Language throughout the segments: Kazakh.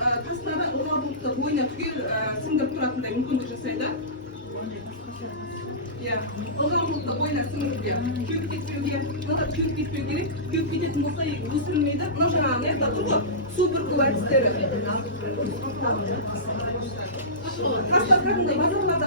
тастары ылғалдылықты бойына түгел сіңдіріп тұратындай мүмкіндік жасайды. Ылғалдылықты бойына сіңдіруге, кеуіп кетпеуге, мына кеуіп кетпеу керек. Кеуіп кететін болса өсірілмейді. Мына жаңағы айтады ғой, су бүрку әдістері. Тастар кәдімгі базарларда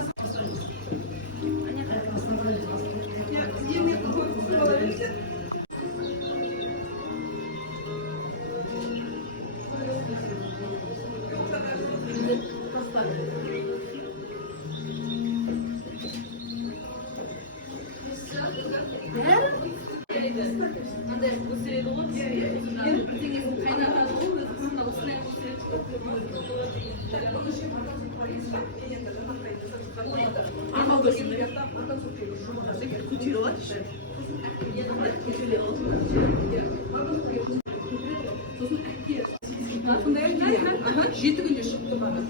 жеті күнде шықты бары.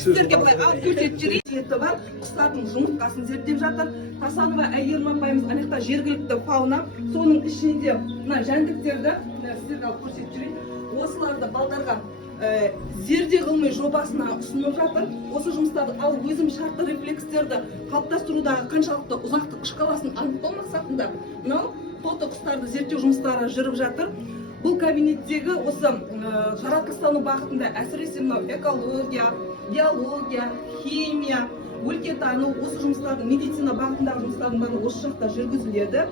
Сіздерге былай алып көрсетіп жіберейін. Бар, құстардың жұмыртқасын зерттеп жатыр. Тасанова Әйгерім апайымыз анақта жергілікті фауна, соның ішінде мына жәндіктерді сіздерге алып көрсетіп жіберейін. Осыларды балдарға зерде ғылыми жобасына ұсынып жатыр. Осы жұмыстарды ал өзім шартты рефлекстерді қалыптастырудағы қаншалықты ұзақтық шкаласын анықтау мақсатында мынау фото құстарды зерттеу жұмыстары жүріп жатыр. Бұл кабинеттегі осы жаратылыстану бағытында әсіресе мынау экология, биология, химия, өлкетану, осы жұмыстардың медицина бағытындағы жұмыстардың барлығы осы жақта жүргізіледі.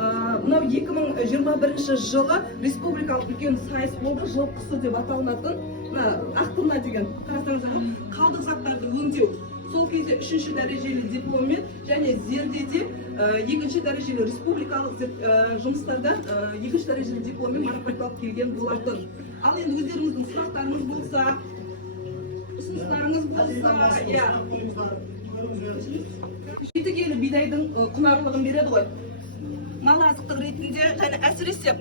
Мынау 2021 жылы республикалық үлкен сайыс болды, жыл құсы деп аталынатын ақтырма деген қалдық заттарды өңдеу. Сол кезде 3-ші дәрежелі дипломмен және зердеде 2-ші дәрежелі республикалық жұмыстарда 2-ші дәрежелі дипломмен марапатталып келген болатын. Ал енді өздеріңіздің сұрақтарыңыз болса, ұсыныстарыңыз болса, жетігелі бидайдың құнарлығын береді ғой. Мал азықтық ретінде және әсіресе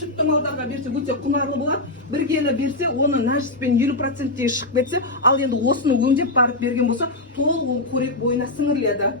сүтті малдарға берсе өте құнарлы болады. Бір келі берсе, оны нәжіспен 50%-тей шығып кетсе, ал енді осыны өңдеп барып берген болса, толық ол қорек бойына сіңіріледі.